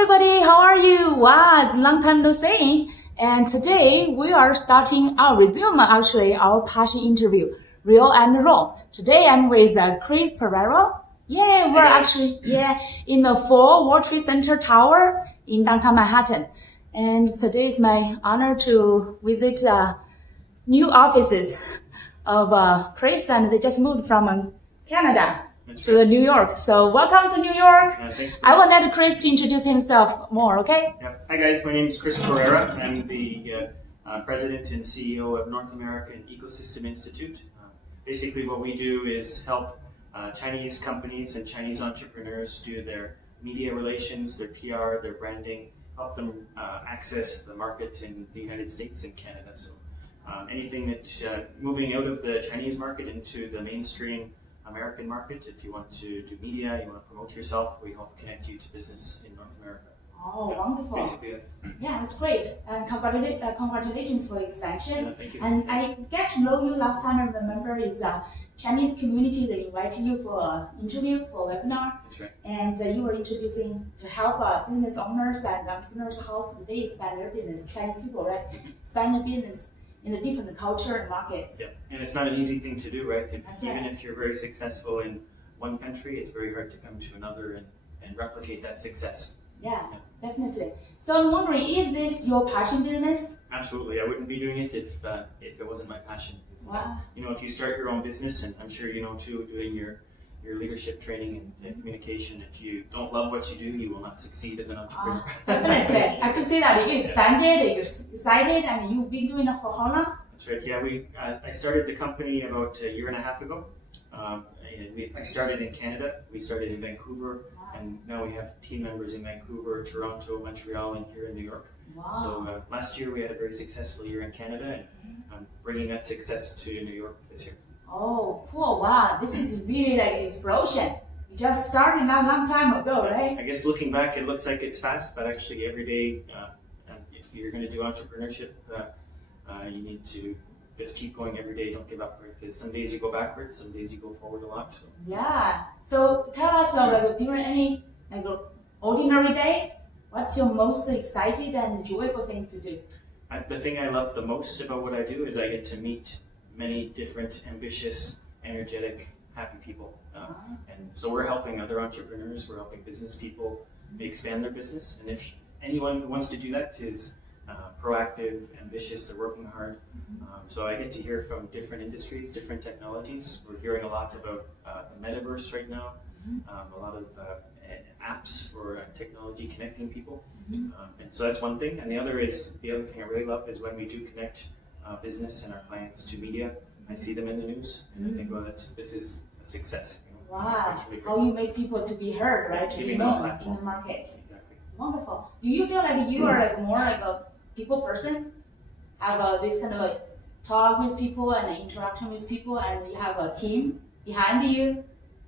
everybody, how are you? Wow, it's a long time no see. And today we are starting our our passion interview, Real and Raw. Today I'm with Chris Pereira. Yeah, we're actually in the 4 World Trade Center Tower in downtown Manhattan. And today is my honor to visit new offices of Chris, and they just moved from Canada to New York. So welcome to New York. Thanks. I will let Chris to introduce himself more, okay? Yeah. Hi guys, my name is Chris Pereira. I'm the President and CEO of North American Ecosystem Institute. Basically what we do is help Chinese companies and Chinese entrepreneurs do their media relations, their PR, their branding, help them access the market in the United States and Canada. So anything that's moving out of the Chinese market into the mainstream American market. If you want to do media, you want to promote yourself, we help connect you to business in North America. Oh, wonderful. Basically, yeah, that's great. And congratulations for expansion. Thank you. And I get to know you last time, I remember, is a Chinese community that invited you for an interview, for a webinar. That's right. And you were introducing to help business owners and entrepreneurs how they expand their business, Chinese people, right? Expand their business in a different culture and markets. Yeah, and it's not an easy thing to do, right? Even if you're very successful in one country, it's very hard to come to another and replicate that success. Yeah, definitely. So I'm wondering, is this your passion business? Absolutely. I wouldn't be doing it if it wasn't my passion. Wow. If you start your own business, and I'm sure you know too, doing your leadership training and communication, if you don't love what you do, you will not succeed as an entrepreneur. Definitely. I could say that you expanded, you're excited, and you've been doing it for how long? That's right. Yeah, I started the company about a year and a half ago. I started in Canada. We started in Vancouver, and now we have team members in Vancouver, Toronto, Montreal, and here in New York. Wow. So last year we had a very successful year in Canada, and I'm bringing that success to New York this year. Oh, cool. Wow, this is really like an explosion. You just started a long time ago, right? I guess looking back, it looks like it's fast, but actually every day, if you're going to do entrepreneurship, you need to just keep going every day. Don't give up, right? Because some days you go backwards, some days you go forward a lot. So. Yeah. So tell us, during any ordinary day, what's your most excited and joyful thing to do? The thing I love the most about what I do is I get to meet many different, ambitious, energetic, happy people. And so we're helping other entrepreneurs, we're helping business people expand their business. And if anyone who wants to do that is proactive, ambitious, they're working hard. So I get to hear from different industries, different technologies. We're hearing a lot about the metaverse right now, a lot of apps for technology connecting people. And so that's one thing. And the other thing I really love is when we do connect business and our clients to media. I see them in the news, and I think, well, this is a success. Wow, really how you make people to be heard, right? To be known in the market. Exactly. Wonderful. Do you feel like you are more like a people person? Have this kind of talk with people and interaction with people, and you have a team behind you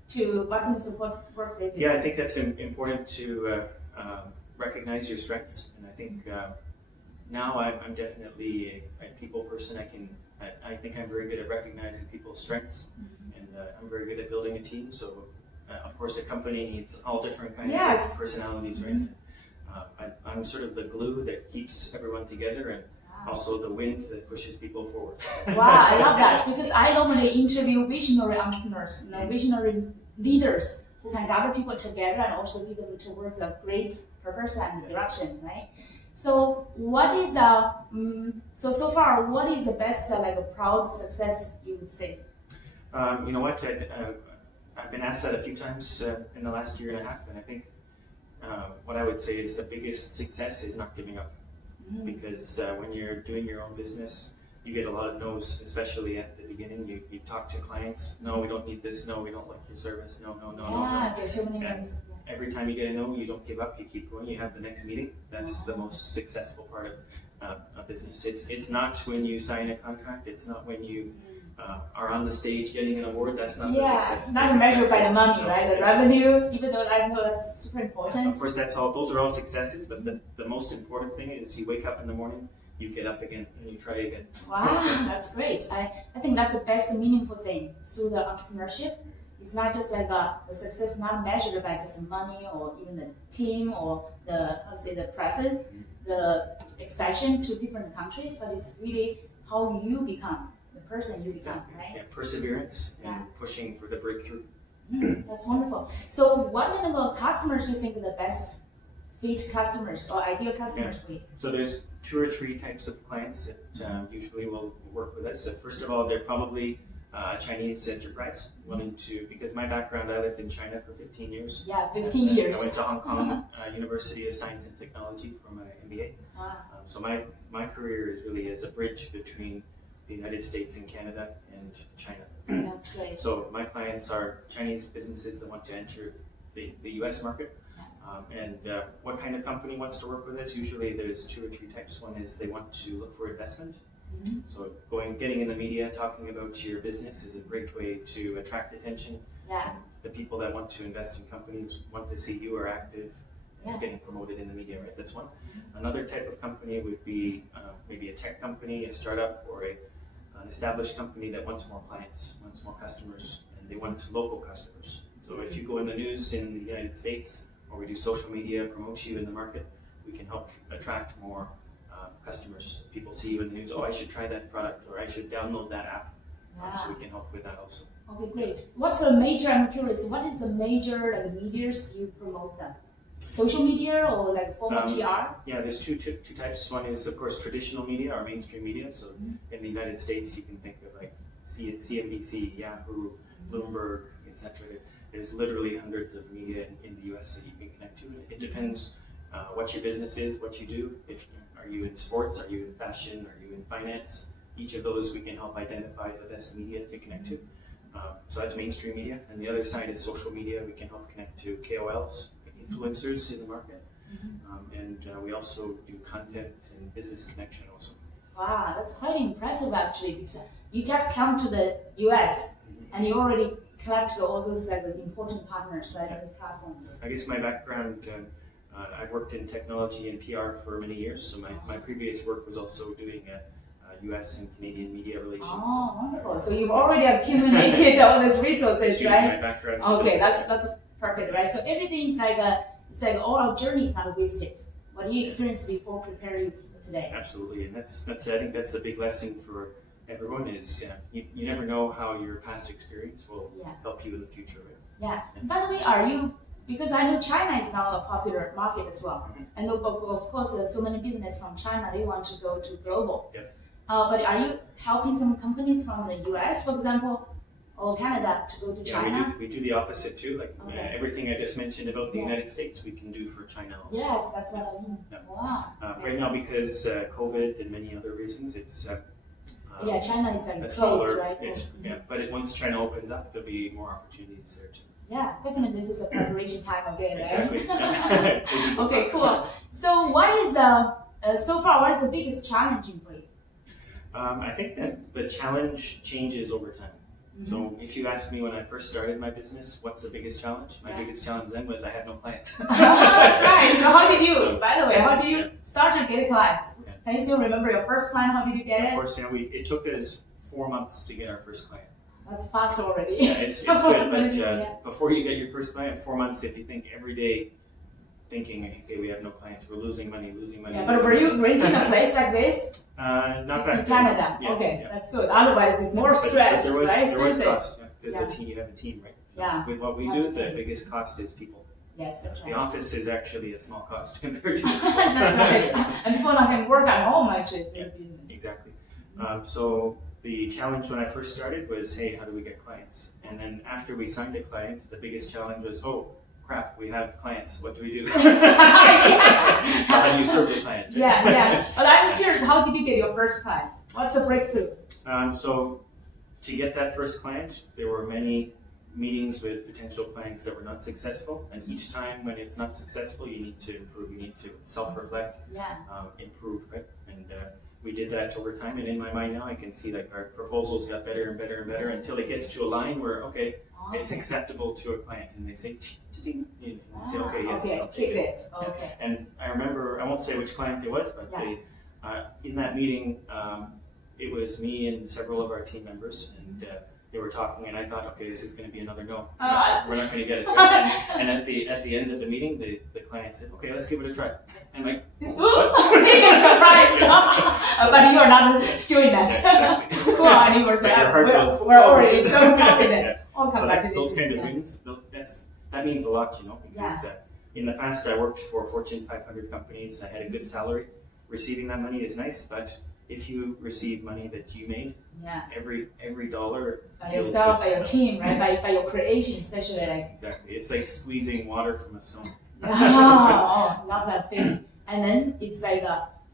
to what kind of support work they do? Yeah, I think that's important to recognize your strengths, and I think now I'm definitely a people person. I think I'm very good at recognizing people's strengths, and I'm very good at building a team. So, of course, a company needs all different kinds of personalities, right? I'm sort of the glue that keeps everyone together, and also the wind that pushes people forward. Wow, I love that, because I normally interview visionary entrepreneurs, visionary leaders who can gather people together and also lead them towards a great purpose and direction, right? So what is so far, what is the best proud success you would say? You know what, I've been asked that a few times in the last year and a half, and I think what I would say is the biggest success is not giving up. Because when you're doing your own business, you get a lot of no's, especially at the beginning. You talk to clients, no, we don't need this, no, we don't like your service, no. There's so many ways. Every time you get a no, you don't give up, you keep going, you have the next meeting. That's the most successful part of a business. It's not when you sign a contract, it's not when you are on the stage getting an award, that's not the success. Not measured by the money, right? The revenue, even though I know that's super important. Of course, those are all successes, but the most important thing is you wake up in the morning, you get up again, and you try again. Wow, that's great. I think that's the best meaningful thing through the entrepreneurship. it's not just like the success not measured by just money or even the team or the present, the expansion to different countries, but it's really how you become, the person you become, right? Yeah, perseverance and pushing for the breakthrough. That's wonderful. So what kind of customers do you think are the best fit customers or ideal customers for you? So there's 2 or 3 types of clients that usually will work with us. So first of all, they're probably a Chinese enterprise wanting to, because my background, I lived in China for 15 years. Yeah, 15 years. I went to Hong Kong University of Science and Technology for my MBA. So my career is really as a bridge between the United States and Canada and China. That's great. So my clients are Chinese businesses that want to enter the US market. And what kind of company wants to work with us? Usually there's 2 or 3 types. One is they want to look for investment. So getting in the media, talking about your business is a great way to attract attention. Yeah. And the people that want to invest in companies want to see you are active and getting promoted in the media, right? That's one. Another type of company would be maybe a tech company, a startup, or an established company that wants more clients, wants more customers, and they want local customers. So if you go in the news in the United States, or we do social media, promote you in the market, we can help attract more customers. People see you in the news, oh, I should try that product, or I should download that app. So we can help with that also. Okay, great. What's the major, I'm curious, what is the major medias you promote them? Social media or like formal PR? Yeah, there's two types. One is, of course, traditional media or mainstream media. So in the United States, you can think of like CNBC, Yahoo, Bloomberg, etc. There's literally hundreds of media in the US that you can connect to. It depends what your business is, what you do. Are you in sports? Are you in fashion? Are you in finance? Each of those we can help identify the best media to connect to. So that's mainstream media. And the other side is social media. We can help connect to KOLs, influencers in the market. And we also do content and business connection also. Wow, that's quite impressive actually, because you just come to the US and you already collect all those like important partners, right, on these platforms. I guess my background, I've worked in technology and PR for many years, so my previous work was also doing US and Canadian media relations. Oh, wonderful. So you've already accumulated all these resources, right? My background. Okay, that's perfect, right? So everything's it's like all our journey is not wasted. What you experienced before preparing for today. Absolutely, and that's I think that's a big lesson for everyone is you never know how your past experience will help you in the future. Right? Yeah. And by the way, because I know China is now a popular market as well. And of course, there's so many business from China, they want to go to global. Yep. But are you helping some companies from the US, for example, or Canada to go to China? Yeah, we do the opposite too. Like everything I just mentioned about the United States, we can do for China also. Yes, that's what I mean. Yeah. Wow. Right now, because COVID and many other reasons, it's China is like close, right? But once China opens up, there'll be more opportunities there too. Yeah, definitely. This is a preparation time again, right? Exactly. Okay, cool. So, what is the biggest challenging for you? I think that the challenge changes over time. So if you ask me when I first started my business, what's the biggest challenge? My biggest challenge then was I have no clients. That's right. So how did you, by the way, how did you start to get clients? Can you still remember your first client? How did you get it? Of course, it took us 4 months to get our first client. That's fast already. Yeah, it's good, but before you get your first client, 4 months, if you think every day, thinking, okay, we have no clients, we're losing money. Yeah, but were you renting a place like this? Not back in Canada. Yeah, okay, that's good. Otherwise, it's more stress, but there was right? cost, because you have a team, right? Yeah. With what we do, the biggest cost is people. Yes, that's right. The office is actually a small cost compared to That's right. And people can work at home actually. Exactly. So the challenge when I first started was, hey, how do we get clients? And then after we signed a client, the biggest challenge was, oh, crap, we have clients. What do we do? So how do you serve the client? Yeah. But I'm curious, how did you get your first client? What's the breakthrough? So to get that first client, there were many meetings with potential clients that were not successful. And each time when it's not successful, you need to improve. You need to self-reflect, improve, right? And we did that over time. And in my mind now, I can see like our proposals got better and better and better until it gets to a line where, okay, it's acceptable to a client, and they say, and say, okay, yes, I'll take it. Okay. And I remember, I won't say which client it was, but they, in that meeting, it was me and several of our team members, and they were talking, and I thought, okay, this is going to be another no. Uh. We're not going to get it. Right? And at the end of the meeting, the client said, okay, let's give it a try. And I'm like, what? Surprised. But you are not showing that. Yeah, exactly. Cool, and you were saying, we're already so confident. Yeah. All come So back to those this. kind of things, that means a lot, because in the past I worked for Fortune 500 companies. I had a good salary. Receiving that money is nice, but if you receive money that you made, every dollar by yourself, by your team, right? By your creation, especially like. Exactly, it's like squeezing water from a stone. Love that feeling. And then it's like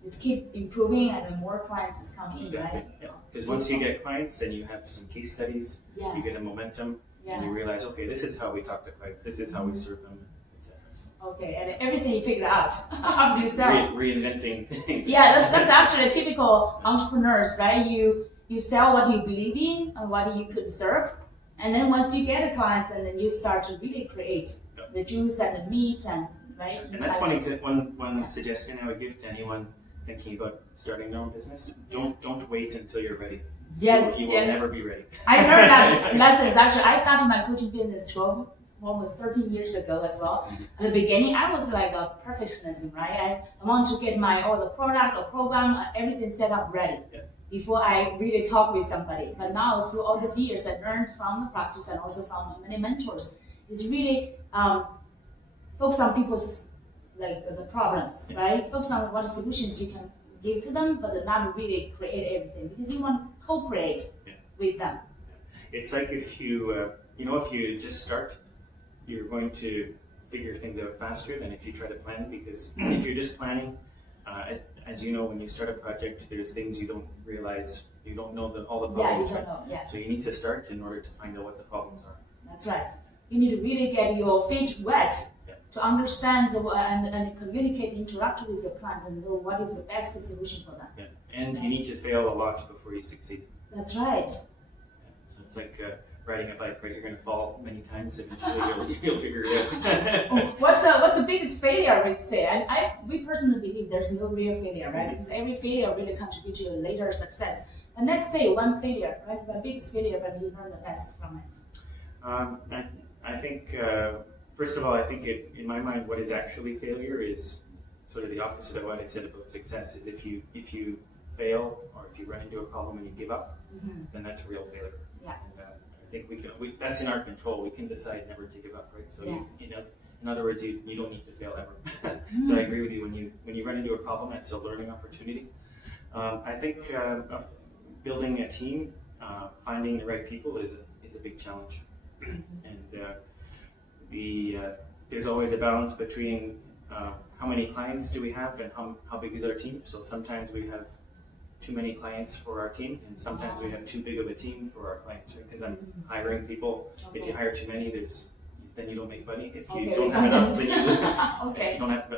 it's keep improving, and then more clients is coming in, Exactly. right? Yeah. Because once you get clients, then you have some case studies. Yeah. You get a momentum, and you realize, okay, this is how we talk to clients. This is how we serve them, etc. Okay, and everything you figure out after you sell. Reinventing things. Yeah, that's actually a typical entrepreneurs, right? You sell what you believe in and what you could serve, and then once you get a client, and then you start to really create the juice and the meat and right. And that's one suggestion I would give to anyone thinking about starting their own business. Don't wait until you're ready. Yes, you will never be ready. I learned that lessons. Actually, I started my coaching business almost 13 years ago as well. At the beginning, I was like a perfectionism, right? I want to get all the product or program, everything set up ready before I really talk with somebody. But now, through all these years, I learned from the practice and also from many mentors. It's really focus on people's the problems, right? Focus on what solutions you can give to them, but not really create everything, because you want to co-create with them. It's like if you if you just start, you're going to figure things out faster than if you try to plan, because if you're just planning, as you know, when you start a project, there's things you don't realize, you don't know all the problems. Yeah, you don't know, yeah. So you need to start in order to find out what the problems are. That's right. You need to really get your feet wet to understand and communicate, interact with your clients, and know what is the best solution for them. Yeah. And you need to fail a lot before you succeed. That's right. Yeah. So it's like riding a bike, right? You're going to fall many times, eventually you'll figure it out. What's the biggest failure, we'd say? We personally believe there's no real failure, right? Because every failure really contributes to a later success. And let's say one failure, right? The biggest failure, but you learn the best from it. I think, first of all, I think in my mind, what is actually failure is sort of the opposite of what I said about success. Is if you fail, or if you run into a problem and you give up, then that's real failure. Yeah. And, I think that's in our control. We can decide never to give up, right? So in other words, you don't need to fail ever. So I agree with you. When you run into a problem, it's a learning opportunity. I think building a team, finding the right people is a big challenge. And there's always a balance between how many clients do we have and how big is our team. So sometimes we have too many clients for our team, and sometimes we have too big of a team for our clients, right? Because I'm hiring people. Okay. If you hire too many, then you don't make money. If you don't have enough, then you if you don't have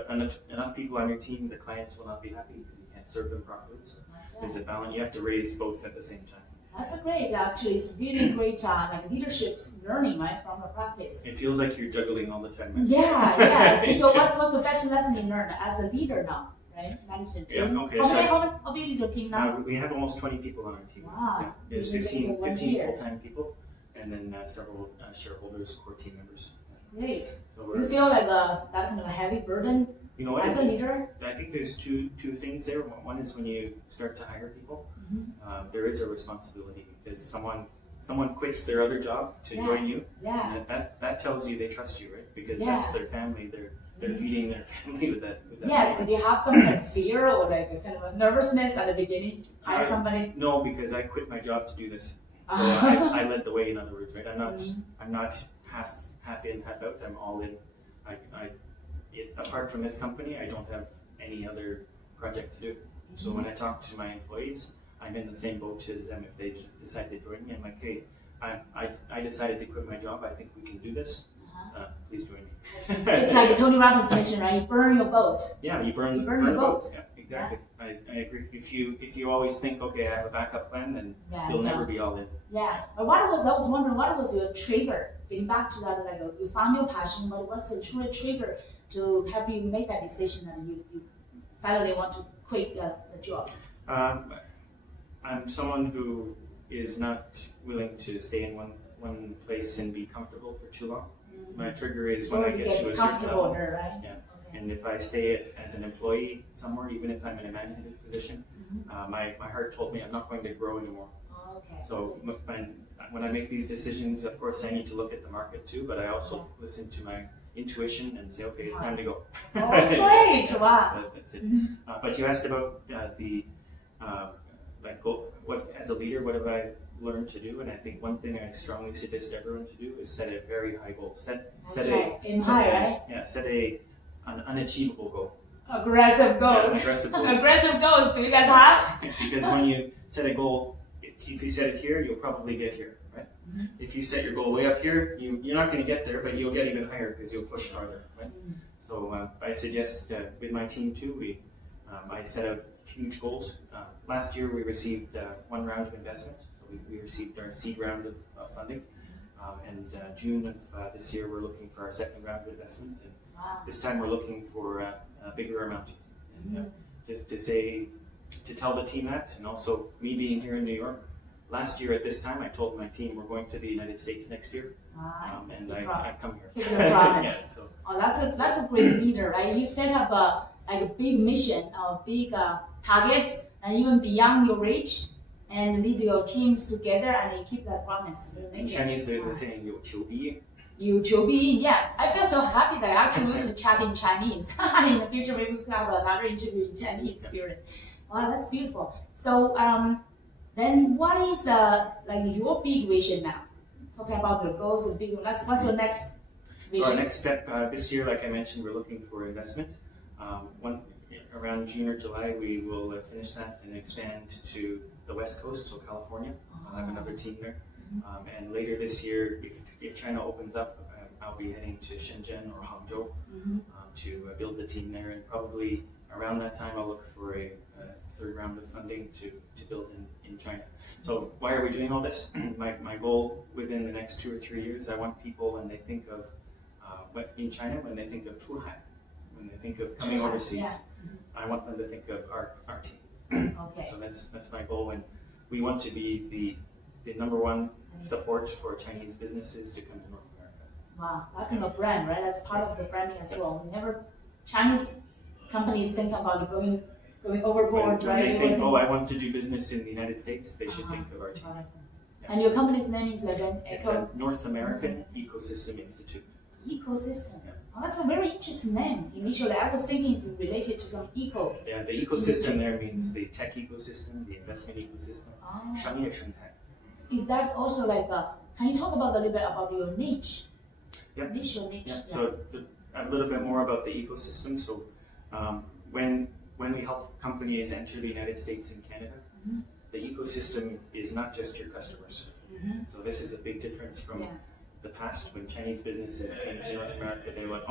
enough people on your team, the clients will not be happy because you can't serve them properly. So there's a balance. You have to raise both at the same time. That's a great, actually, it's really great leadership learning, right, from the practice. It feels like you're juggling all the time. Right? Yeah. So what's the best lesson you learned as a leader now, right? Managing a team. Yeah, okay, how big is your team now? We have almost 20 people on our team. Wow. Yeah. There's 15 full-time people, and then several shareholders, core team members. Great. So you feel like that kind of a heavy burden as a leader? I think there's two things there. One is when you start to hire people, there is a responsibility, because someone quits their other job to join you. Yeah. And that tells you they trust you, right? Because that's their family. They're feeding their family with that. Yes. Did you have some kind of fear or like a kind of a nervousness at the beginning? Hire somebody? No, because I quit my job to do this. So I led the way. In other words, right? I'm not half in, half out. I'm all in. Apart from this company, I don't have any other project to do. So when I talk to my employees, I'm in the same boat as them. If they decide to join me, I'm like, hey, I decided to quit my job. I think we can do this. Please join me. It's like Tony Robbins mentioned, right? You burn your boat. Yeah, you burn your boat. Yeah, exactly. Yeah. I agree. If you always think, okay, I have a backup plan, then you'll never be all in. Yeah. But I was wondering, what was your trigger? Getting back to that, like you found your passion, but what's the true trigger to help you make that decision and you finally want to quit the job? I'm someone who is not willing to stay in one place and be comfortable for too long. My trigger is when I get to a certain level. There, right? Yeah. Okay. And if I stay as an employee somewhere, even if I'm in a management position, my heart told me I'm not going to grow anymore. Okay. So when I make these decisions, of course, I need to look at the market too, but I also listen to my intuition and say, okay, it's time to go. Oh, great! Wow. That's it. But you asked about what as a leader, what have I learned to do? And I think one thing I strongly suggest everyone to do is set a very high goal. Set an unachievable goal. Aggressive goals. Yeah, aggressive goals. Aggressive goals. Do you guys have? Because when you set a goal, if you set it here, you'll probably get here, right? If you set your goal way up here, you're not going to get there, but you'll get even higher because you'll push farther, right? So I suggest with my team too, I set out huge goals. Last year we received one round of investment, so we received our seed round of funding, and June of this year we're looking for our second round of investment, and this time we're looking for a bigger amount. And to tell the team that, and also me being here in New York, last year at this time I told my team we're going to the United States next year, and I come here. Keep your promise. Yeah, that's a great leader, right? You set up a big mission, a big target, and even beyond your reach, and lead your teams together, and you keep that promise. In Chinese, there's a saying, 有求必应. You should be, yeah. I feel so happy that actually we could chat in Chinese. In the future, maybe we could have another interview in Chinese spirit. Wow, that's beautiful. So, then what is your big vision now? Talking about the goals and big. What's your next vision? So our next step this year, like I mentioned, we're looking for investment. Around June or July, we will finish that and expand to the West Coast, so California. I'll have another team there. And later this year, if China opens up, I'll be heading to Shenzhen or Hangzhou to build the team there. And probably around that time, I'll look for a third round of funding to build in China. So why are we doing all this? My goal within the next 2 or 3 years, I want people when they think of in China, when they think of Chuhai, when they think of coming overseas, I want them to think of our team. Okay. So that's my goal, and we want to be the number one support for Chinese businesses to come to North America. Wow, that's a brand, right? That's part of the branding as well. Chinese companies think about going overboard, when right? They think, I want to do business in the United States, they should think of our team. Yeah. And your company's name is again? It's a North American Ecosystem Institute. Ecosystem. Yeah. Oh, that's a very interesting name. Initially, I was thinking it's related to some eco. Yeah, the ecosystem there means the tech ecosystem, the investment ecosystem, 商业生态. Is that also can you talk about a little bit about your niche? Yep. Niche. Yeah. So a little bit more about the ecosystem. So when we help companies enter the United States and Canada, the ecosystem is not just your customers. So this is a big difference from the past when Chinese businesses came to North America. They went,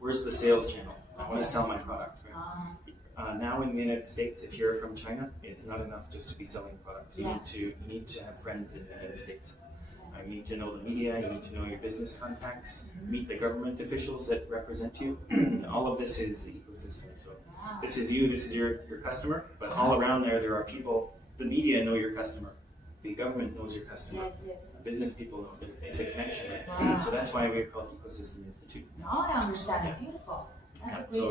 where's the sales channel? I want to sell my product. Right? Now in the United States, if you're from China, it's not enough just to be selling products. You need to have friends in the United States. You need to know the media, you need to know your business contacts, meet the government officials that represent you. All of this is the ecosystem. So this is you, this is your customer, but all around there are people, the media know your customer. The government knows your customer. Yes. Business people know it. It's a connection. Right? So that's why we're called Ecosystem Institute. Now I understand it. Beautiful. That's great.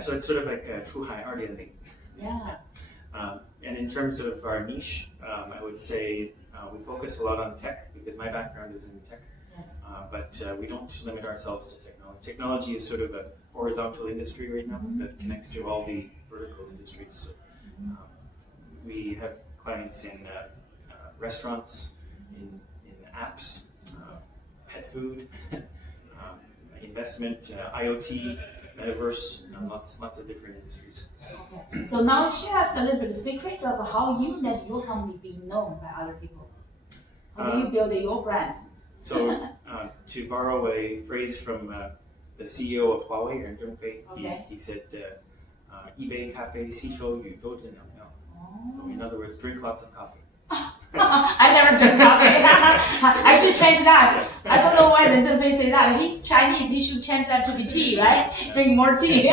So it's sort of like a Chuhai Ardian. Yeah. And in terms of our niche, I would say we focus a lot on tech because my background is in tech. Yes. But we don't limit ourselves to technology. Technology is sort of a horizontal industry right now that connects to all the vertical industries. So, we have clients in restaurants, in apps, pet food, investment, IoT, metaverse, lots of different industries. Okay. So now share us a little bit the secret of how you let your company be known by other people. How do you build your brand? So to borrow a phrase from the CEO of Huawei, Zheng, he said, 一杯咖啡吸收宇宙的能量. So in other words, drink lots of coffee. I never drink coffee. I should change that. I don't know why Zheng say that. He's Chinese. He should change that to be tea, right? Drink more tea.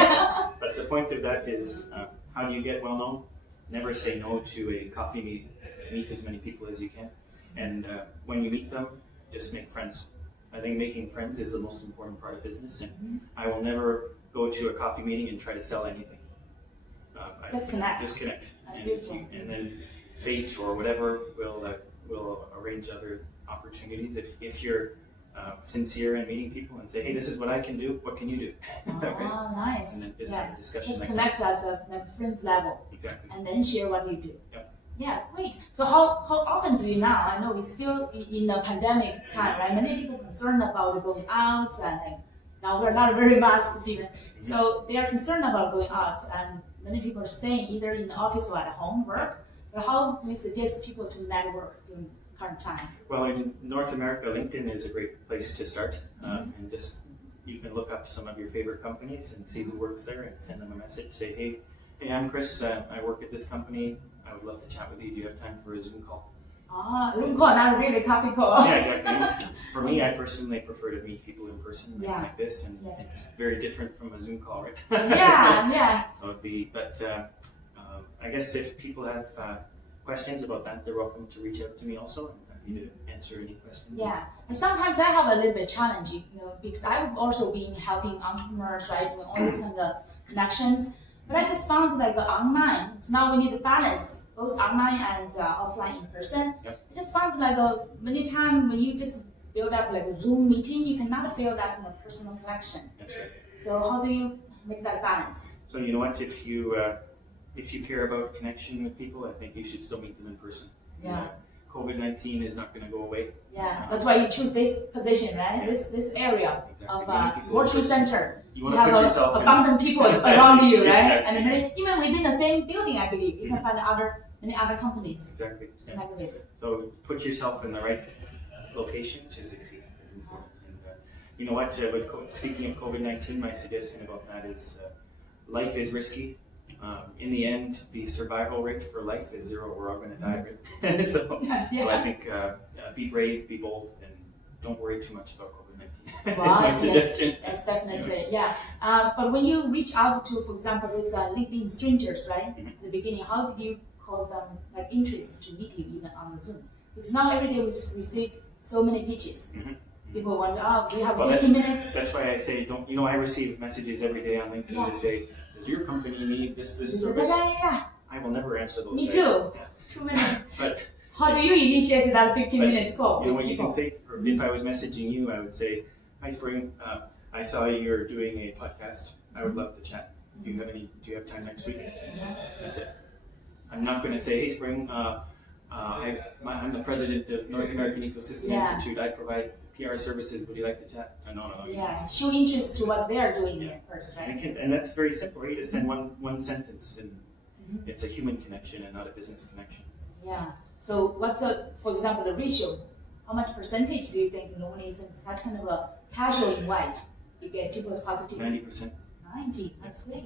But the point of that is, how do you get well known? never say no to a coffee meet. Meet as many people as you can, and when you meet them, just make friends. I think making friends is the most important part of business, and I will never go to a coffee meeting and try to sell anything. Just connect. Just connect. That's beautiful. And then fate or whatever will arrange other opportunities. If you're sincere in meeting people and say, hey, this is what I can do, what can you do? Oh, nice. And then just have a discussion. Just like connect as a friends level. Exactly. And then share what you do. Yep. Yeah, great. So how often do you now? I know it's still in the pandemic time, right? Many people concerned about going out, and now we're not very masks even. So they are concerned about going out, and many people are staying either in the office or at home work. But how do you suggest people to network during current time? Well, in North America, LinkedIn is a great place to start, and just you can look up some of your favorite companies and see who works there, and send them a message. Say, hey, I'm Chris. I work at this company. I would love to chat with you. Do you have time for a Zoom call? Zoom call, not really coffee call. Yeah, exactly. For me, I personally prefer to meet people in person like this, and it's very different from a Zoom call, right? Yeah. So I guess if people have questions about that, they're welcome to reach out to me also. I'm happy to answer any questions. Yeah, and sometimes I have a little bit challenging, because I've also been helping entrepreneurs, right, doing all these kind of connections. But I just found online, so now we need to balance both online and offline in person. Yep. I just found many times when you just build up a Zoom meeting, you cannot feel that kind of personal connection. That's right. So how do you make that balance? So you know what, if you care about connection with people, I think you should still meet them in person. Yeah. COVID-19 is not going to go away. Yeah, that's why you choose this position, right? Yeah. This area of World Trade Center. You want to put yourself abundant people around you, right? Exactly. And even within the same building, I believe you can find many other companies. Exactly. Yeah. Like this. So put yourself in the right location to succeed is important. And you know what? Speaking of COVID-19, my suggestion about that is life is risky. In the end, the survival rate for life is 0. We're all going to die, right? So I think be brave, be bold, and don't worry too much about COVID-19. That's my suggestion. Yes, definitely, yeah. But when you reach out to, for example, with LinkedIn strangers, right? At the beginning, how did you cause them interest to meet you even on Zoom? Because now every day we receive so many pitches. People wonder, we have 50 minutes. That's why I say, I receive messages every day on LinkedIn to say, does your company need this service? Yeah. I will never answer those. Me too. Yeah. Too many. But how do you initiate that 15 minutes call? You know what you can say? If I was messaging you, I would say, hi Spring, I saw you're doing a podcast. I would love to chat. Do you have time next week? That's it. I'm not going to say, hey Spring, I'm the president of North American Ecosystem Institute. I provide PR services. Would you like to chat? No. Yeah, show interest to what they're doing first, right? And that's very simple, right? To send one sentence, and it's a human connection and not a business connection. Yeah. So what's for example, the ratio? How much percentage do you think normally, since that kind of a casual invite, you get people's positivity? 90%. 90. That's great.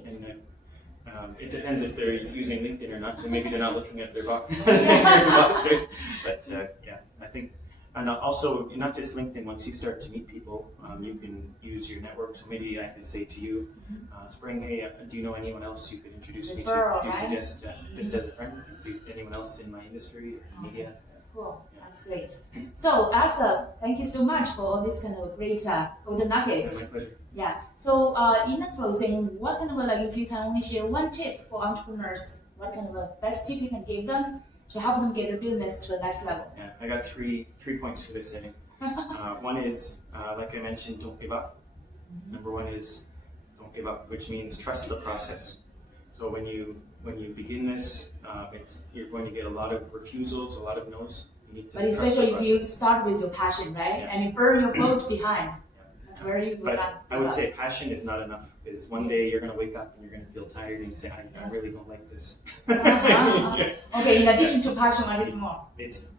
And it depends if they're using LinkedIn or not. So maybe they're not looking at their box. But I think. And also, not just LinkedIn, once you start to meet people, you can use your network. So maybe I could say to you, Spring, hey, do you know anyone else you could introduce me to? Do you suggest, just as a friend, anyone else in my industry or media? Cool, that's great. So, thank you so much for all these kind of great golden nuggets. My pleasure. Yeah. So, in the closing, what kind of if you can only share one tip for entrepreneurs, what kind of a best tip you can give them to help them get their business to the next level? Yeah, I got three points for this, I think. One is, like I mentioned, don't give up. Number one is don't give up, which means trust the process. So when you begin this, you're going to get a lot of refusals, a lot of no's. You need to but especially if you start with your passion, right? And you burn your boat behind. That's where you will not. I would say passion is not enough, because one day you're going to wake up and you're going to feel tired and you say, I really don't like this. Okay, in addition to passion, what is more? It's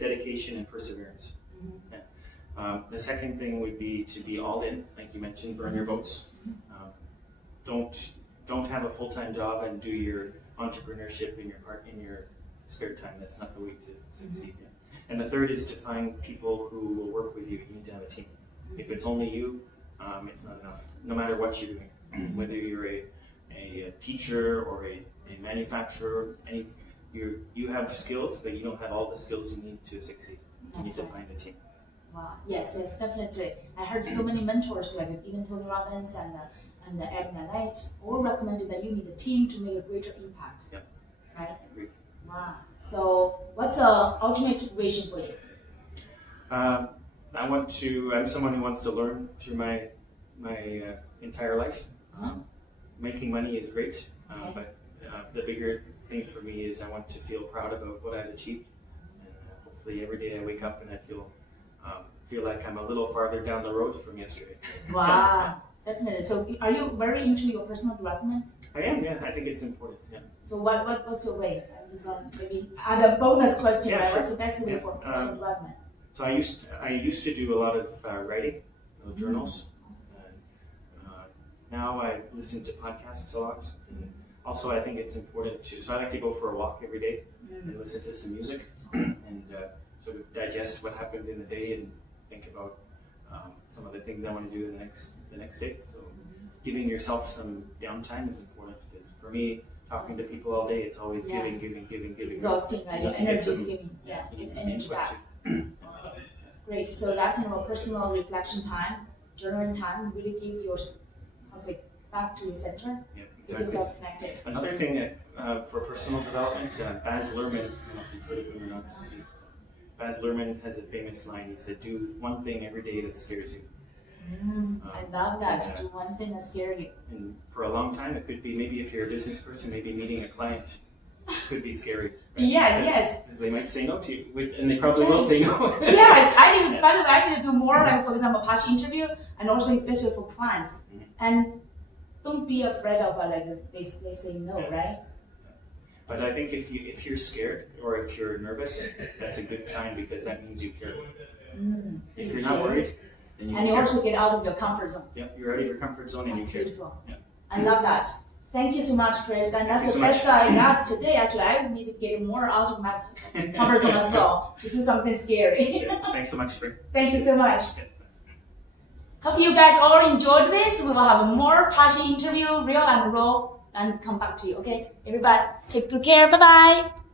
dedication and perseverance. The second thing would be to be all in, like you mentioned, burn your boats. Don't have a full-time job and do your entrepreneurship in your spare time. That's not the way to succeed. And the third is to find people who will work with you. You need to have a team. If it's only you, it's not enough. No matter what you're doing, whether you're a a teacher or a manufacturer. You have skills, but you don't have all the skills you need to succeed. You need to find a team. Wow. Yes, definitely. I heard so many mentors, like even Tony Robbins and Ed Mylett, all recommended that you need a team to make a greater impact. Yep. Right? Agreed. Wow. So, what's the ultimate vision for you? I'm someone who wants to learn through my entire life. Making money is great, but the bigger thing for me is I want to feel proud about what I've achieved, and hopefully every day I wake up and I feel like I'm a little farther down the road from yesterday. Wow, definitely. So, are you very into your personal development? I am. Yeah, I think it's important. Yeah. So, what's your way? I'm just maybe add a bonus question. Yeah, right? sure. What's the best way for personal development? So I used to do a lot of writing, journals. Now I listen to podcasts a lot. And also, I think it's important so I like to go for a walk every day and listen to some music and sort of digest what happened in the day and think about some of the things I want to do in the next day. So giving yourself some downtime is important, because for me, talking to people all day, it's always giving. Exhausting, right? Your energy is giving. Yeah, it's energy back. Okay, great. So that kind of a personal reflection time, journaling time, really give your, back to your center. Yeah, exactly. Keep yourself connected. Another thing for personal development, Baz Luhrmann, I don't know if you've heard of him or not. Baz Luhrmann has a famous line. He said, "Do one thing every day that scares you." I love that. Do one thing that scares you. And for a long time, it could be, maybe if you're a business person, maybe meeting a client could be scary. Right? Yes. Because they might say no to you, and they probably will say no. Yes, by the way, I need to do more, like, for example, patch interview, and also especially for clients. And don't be afraid of they say no, right? But I think if you're scared or if you're nervous, that's a good sign, because that means you care. If you're not worried, then you care. And you also get out of your comfort zone. Yep, you're out of your comfort zone and you care. That's beautiful. Yeah. I love that. Thank you so much, Chris. And that's the best I got today. Actually, I need to get more out of my comfort zone as well to do something scary. Yeah, thanks so much, Spring. Thank you so much. Hope you guys all enjoyed this. We will have more passion interview, real and raw, and come back to you. Okay, everybody, take good care. Bye bye.